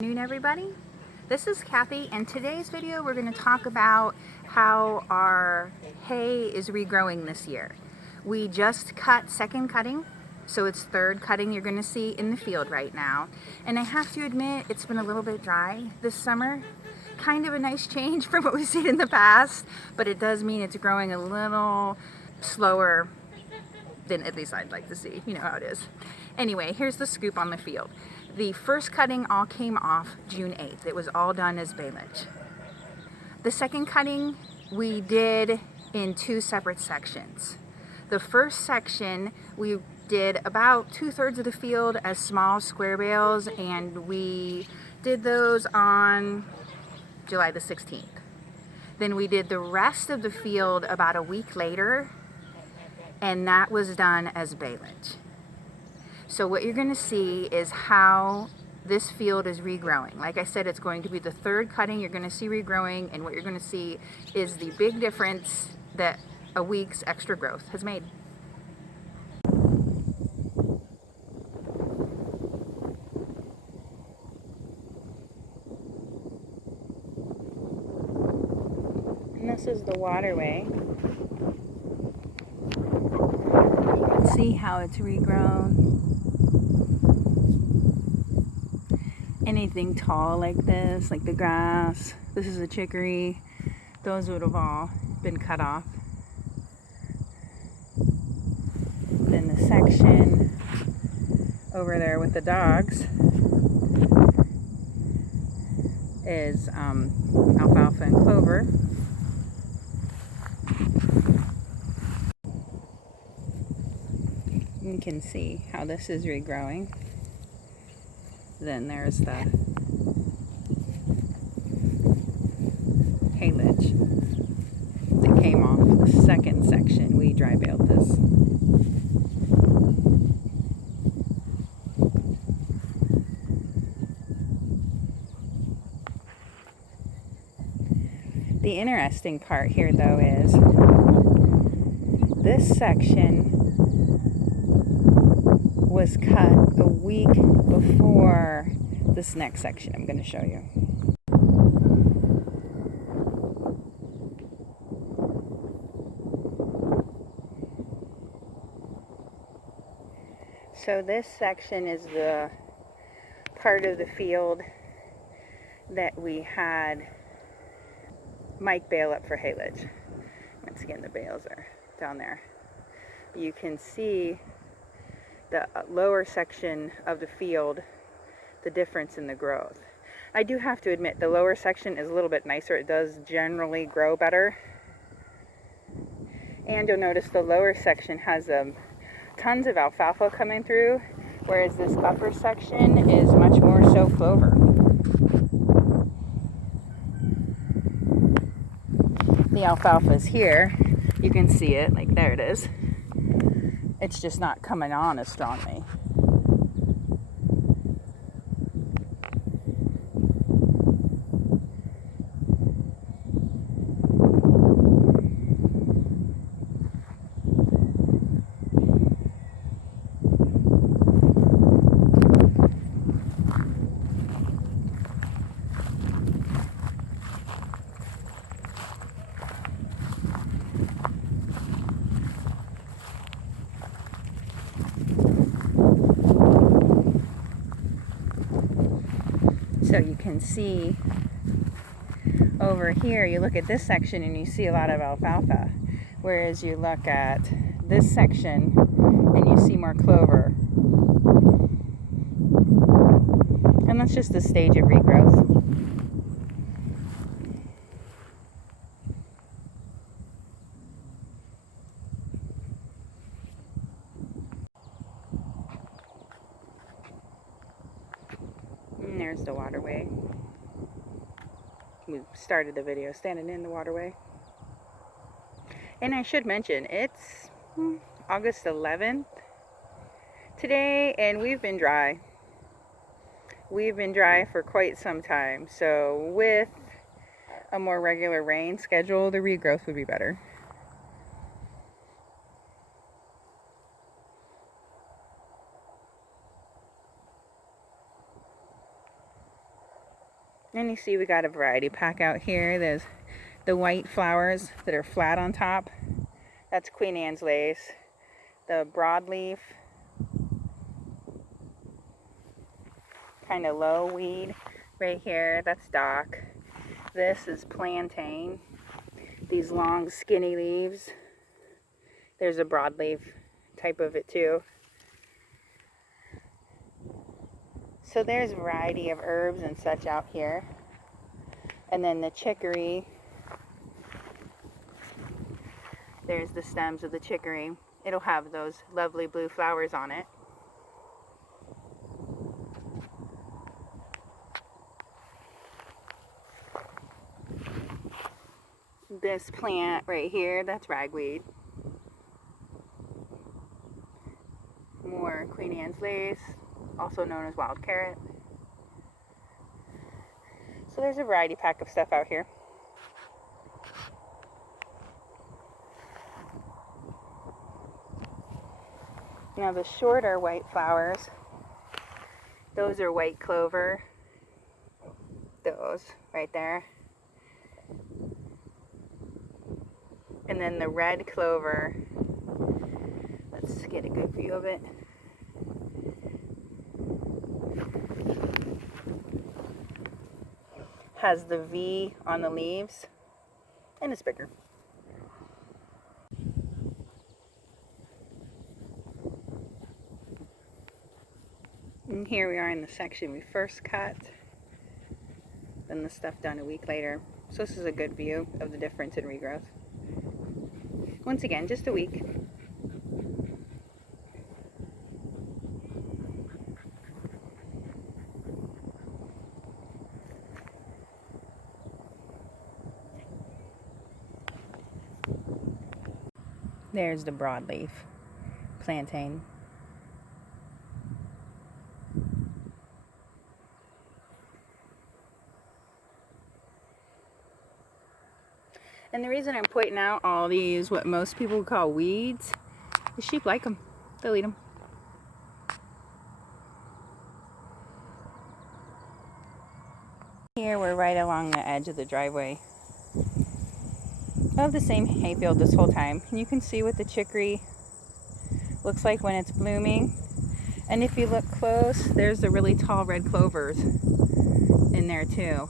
Good afternoon, everybody. This is Kathy, and today's video we're going to talk about how our hay is regrowing this year. We just cut second cutting, so it's third cutting you're going to see in the field right now. And I have to admit, it's been a little bit dry this summer. Kind of a nice change from what we've seen in the past, but it does mean it's growing a little slower than at least I'd like to see. You know how it is. Anyway, here's the scoop on the field. The first cutting all came off June 8th. It was all done as baleage. The second cutting we did in two separate sections. The first section we did about 2/3 of the field as small square bales, and we did those on July the 16th. Then we did the rest of the field about a week later, and that was done as baleage. So what you're going to see is how this field is regrowing. Like I said, it's going to be the third cutting you're going to see regrowing, and what you're going to see is the big difference that a week's extra growth has made. And this is the waterway. You can see how it's regrown. Anything tall like this, like the grass, this is a chicory, those would have all been cut off. Then the section over there with the dogs is alfalfa and clover. You can see how this is regrowing. Then there's the haylage that came off the second section. We dry baled this. The interesting part here, though, is this section was cut a week before this next section I'm going to show you. So this section is the part of the field that we had Mike bale up for haylage. Once again, the bales are down there. You can see the lower section of the field, the difference in the growth. I do have to admit, the lower section is a little bit nicer. It does generally grow better. And you'll notice the lower section has tons of alfalfa coming through, whereas this upper section is much more so clover. The alfalfa is here. You can see it, like there it is. It's just not coming on as strongly. So you can see over here, you look at this section and you see a lot of alfalfa, whereas you look at this section and you see more clover. And that's just the stage of regrowth. And there's the waterway. We started the video standing in the waterway. And I should mention, it's August 11th today, and we've been dry. We've been dry for quite some time. So with a more regular rain schedule, the regrowth would be better. And you see we got a variety pack out here. There's the white flowers that are flat on top. That's Queen Anne's lace. The broadleaf, kind of low weed right here, that's dock. This is plantain. These long skinny leaves. There's a broadleaf type of it too. So there's a variety of herbs and such out here. And then the chicory. There's the stems of the chicory. It'll have those lovely blue flowers on it. This plant right here, that's ragweed. More Queen Anne's lace, also known as wild carrot. So there's a variety pack of stuff out here. Now the shorter white flowers, those are white clover. Those right there. And then the red clover, let's get a good view of it. Has the V on the leaves, and it's bigger. And here we are in the section we first cut, then the stuff done a week later. So this is a good view of the difference in regrowth. Once again, just a week. There's the broadleaf plantain. And the reason I'm pointing out all these, what most people call weeds, the sheep like them. They'll eat them. Here we're right along the edge of the driveway of the same hayfield this whole time. And you can see what the chicory looks like when it's blooming. And if you look close, there's the really tall red clovers in there too.